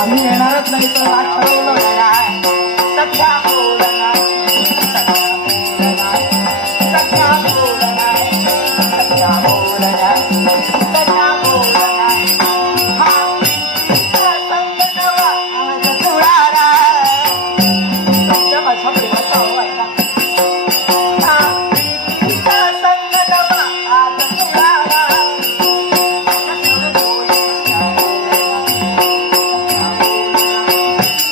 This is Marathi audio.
आम्ही येणारच नाही तर सख्या बोलणार. सख्या बोलणार.